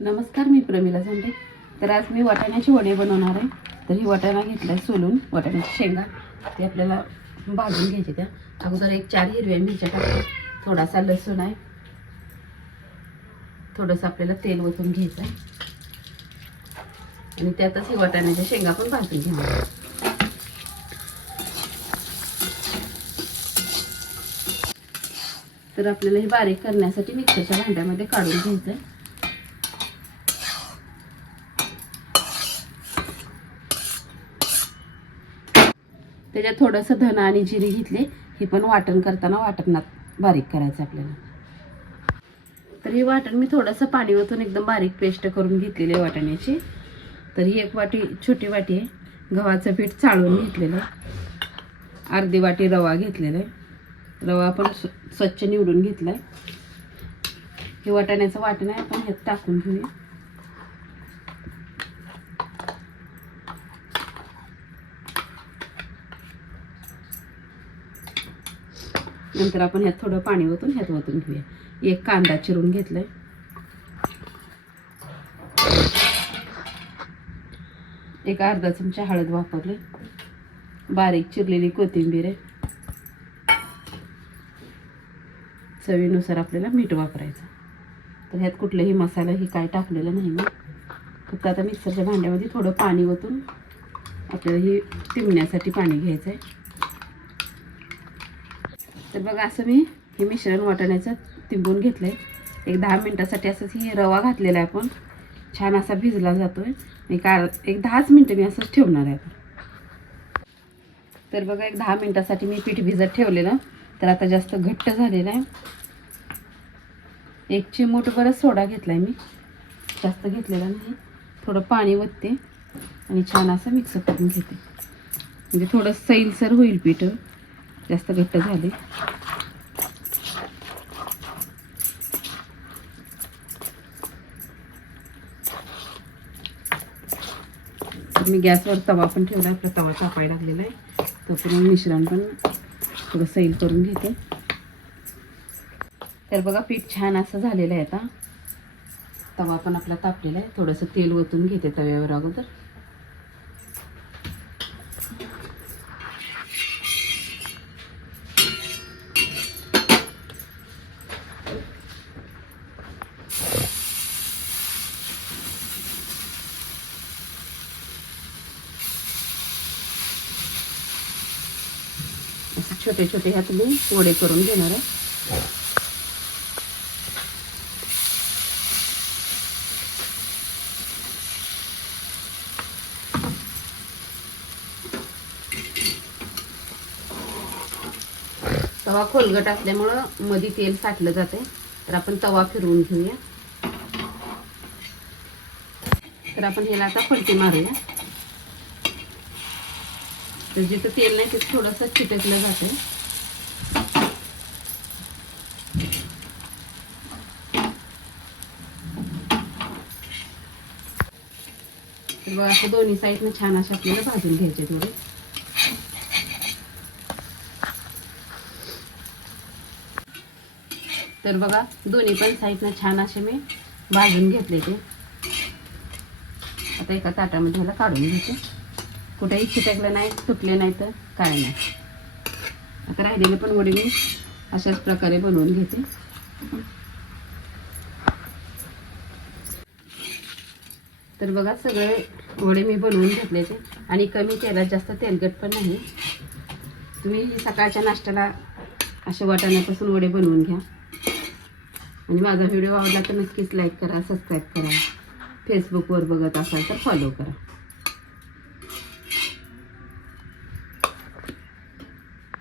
नमस्कार मी प्रमिला झेंडे तर आज मी वाटाण्याची वडे बनवणार आहे. तर ही वाटाणा घेतला आहे सोलून वाटाण्याची शेंगा. ते आपल्याला भाजून घ्यायचे त्या. अगोदर एक चार हिरव्या मिरच्या टाकतात थोडासा लसूण आहे. थोडंसं आपल्याला तेल ओतून घ्यायचं आहे आणि त्यातच ही वाटाण्याच्या शेंगा पण भाजून घेणार तर आपल्याला हे बारीक करण्यासाठी मिक्सरच्या भांड्यामध्ये काढून घ्यायचं आहे त्याच्यात थोडंसं धन आणि जिरे घेतले हे पण वाटण करताना वाटणात. बारीक करायचं आपल्याला. तर हे वाटण मी थोडंसं पाणी ओतून एकदम बारीक पेस्ट करून घेतलेली आहे वाटण्याची. तर ही एक वाटी छोटी वाटी आहे. गव्हाचं पीठ चाळून घेतलेलं आहे. अर्धी वाटी रवा घेतलेला आहे. रवा आपण स्व- स्वच्छ निवडून घेतला आहे हे वाटाण्याचं वाटण आहे आपण ह्यात टाकून घेऊया. नंतर आपण ह्यात थोडं पाणी ओतून ह्यात ओतून घेऊया. एक कांदा चिरून घेतलाय. एक अर्धा चमचा हळद वापरले बारीक चिरलेली कोथिंबीर आहे. चवीनुसार आपल्याला मीठ वापरायचं. तर ह्यात कुठलंही मसाला ही काय टाकलेलं नाही मी फक्त आता मिक्सरच्या भांड्यामध्ये थोडं पाणी ओतून आपल्याला ही टिमण्यासाठी पाणी घ्यायचं आहे तर बघा असं मी हे मिश्रण वाटण्याचं तिंबून घेतलं आहे एक दहा मिनटासाठी असंच ही रवा घातलेला आहे आपण. छान असा भिजला जातो आहे एक आर एक दहाच मिनटं मी असंच ठेवणार आहे आता. तर बघा एक दहा मिनटासाठी मी पीठ भिजत ठेवलेलं. तर आता जास्त घट्ट झालेलं आहे. एक चिमूट बरंच सोडा घेतला आहे मी. जास्त घेतलेला नाही. थोडं पाणी वतते. आणि छान असं मिक्स करून घेते. म्हणजे थोडं सैलसर होईल पीठ. जास्त घट्ट झाले. तर मी गॅसवर तवा पण ठेवला आपला तवा तापायला लागलेला आहे. तोपर्यंत मिश्रण पण थोडं सैल करून घेते. तर बघा पीठ छान असं झालेलं आहे आता. तवा पण आपला तापलेला आहे. थोडंसं तेल ओतून घेते तव्यावर अगोदर. असे छोटे छोटे ह्यात मी वडे करून घेणार आहे. तवा खोलगट असल्यामुळं मध्ये तेल साठलं जाते तर आपण तवा फिरवून घेऊया. तर आपण ह्याला आता पलटी मारूया. तर जिथं तेल नाही तिथं थोडंसं चिटकलं जाते तर बघा असं दोन्ही साईडनं छान असे आपल्याला भाजून घ्यायचे थोडे तर बघा दोन्ही पण साईडनं छान असे मी भाजून घेतले ते. आता एका ताटामध्ये ह्याला काढून घेते. कुठेही चिटकलं नाही तुटले नाही तर काय नाही. आता राहिलेले पण वडे मी अशाच प्रकारे बनवून घेते. तर बघा सगळे वडे मी बनवून घेतले ते. आणि कमी तेलात जास्त तेलकट पण नाही. तुम्ही सकाळच्या नाश्त्याला असे वाटाण्यापासून वडे बनवून घ्या. आणि माझा व्हिडिओ आवडला तर नक्कीच लाईक करा सबस्क्राईब करा. फेसबुकवर बघत असाल तर फॉलो करा.